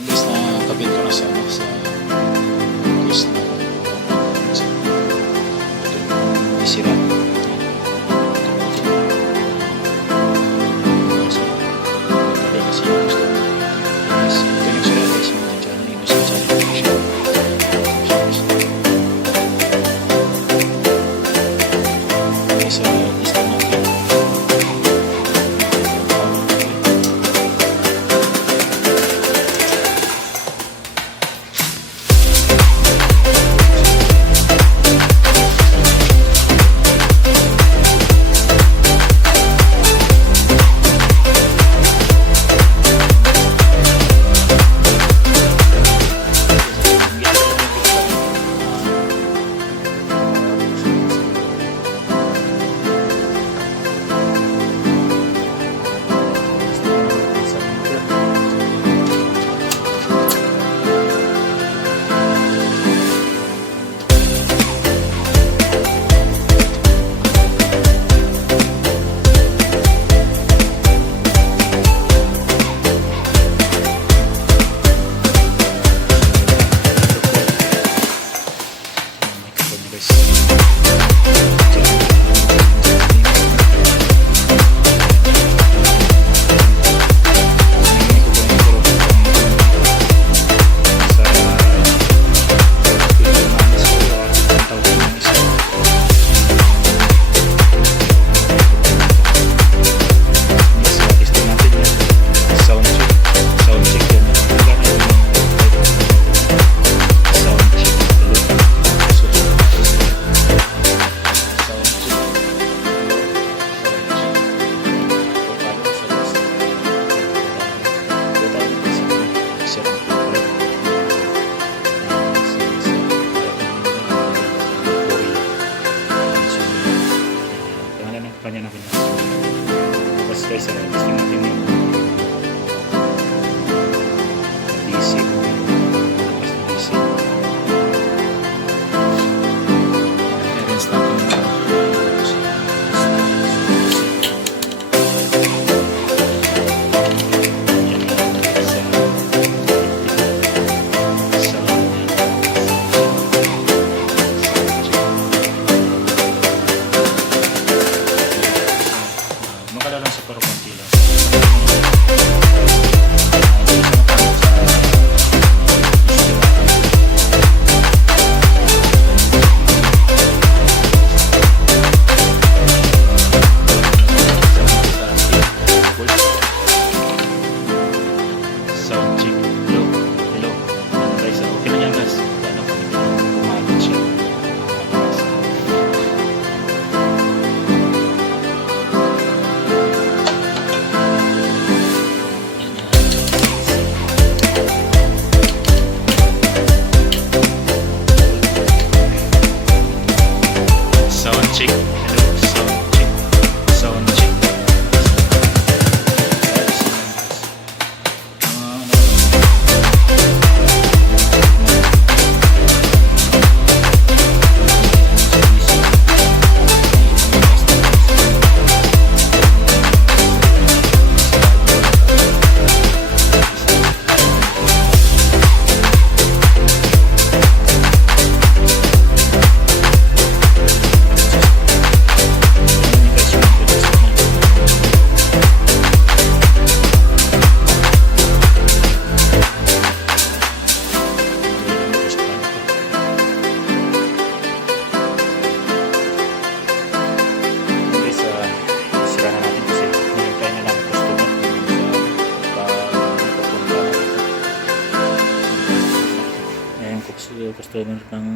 Imbes na kabit ko na sa case na isira. Kasi gusto ito yung sila guys yung channel yung gusto channel sa lista natin. Tapos guys, testing natin yung DC. DC. Rinse natin lang sa pero konti lang. Sound check. Hello. Hello. Guys, okay na yan guys. Kumalit siya. Sound check. Hello. Sound check. Sound check. Customer ng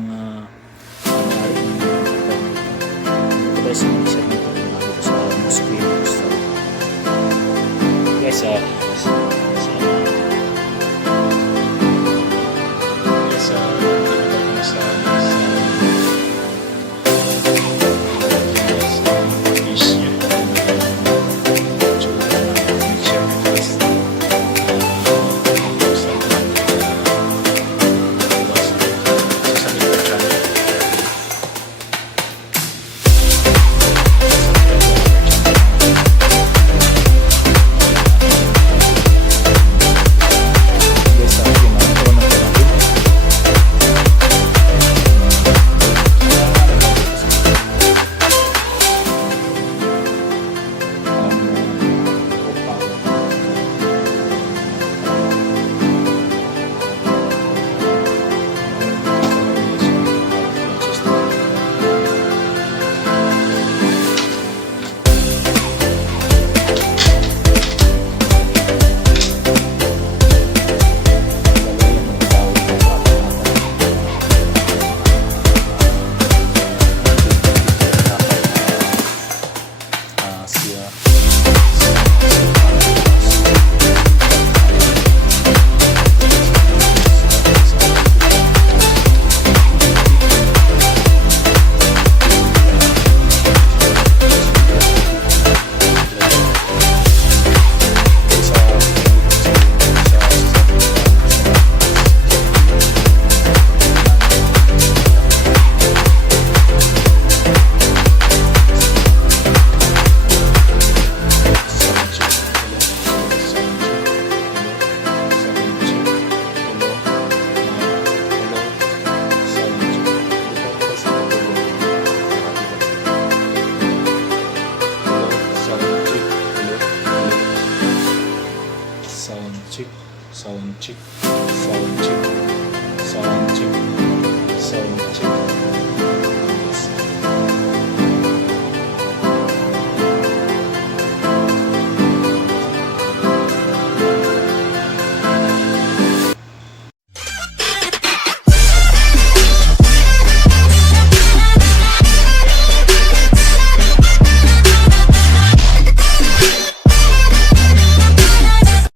pag-aari ng guys, isa na ito sa mosquito guys, check, sound check, sound check, sound check, sound check.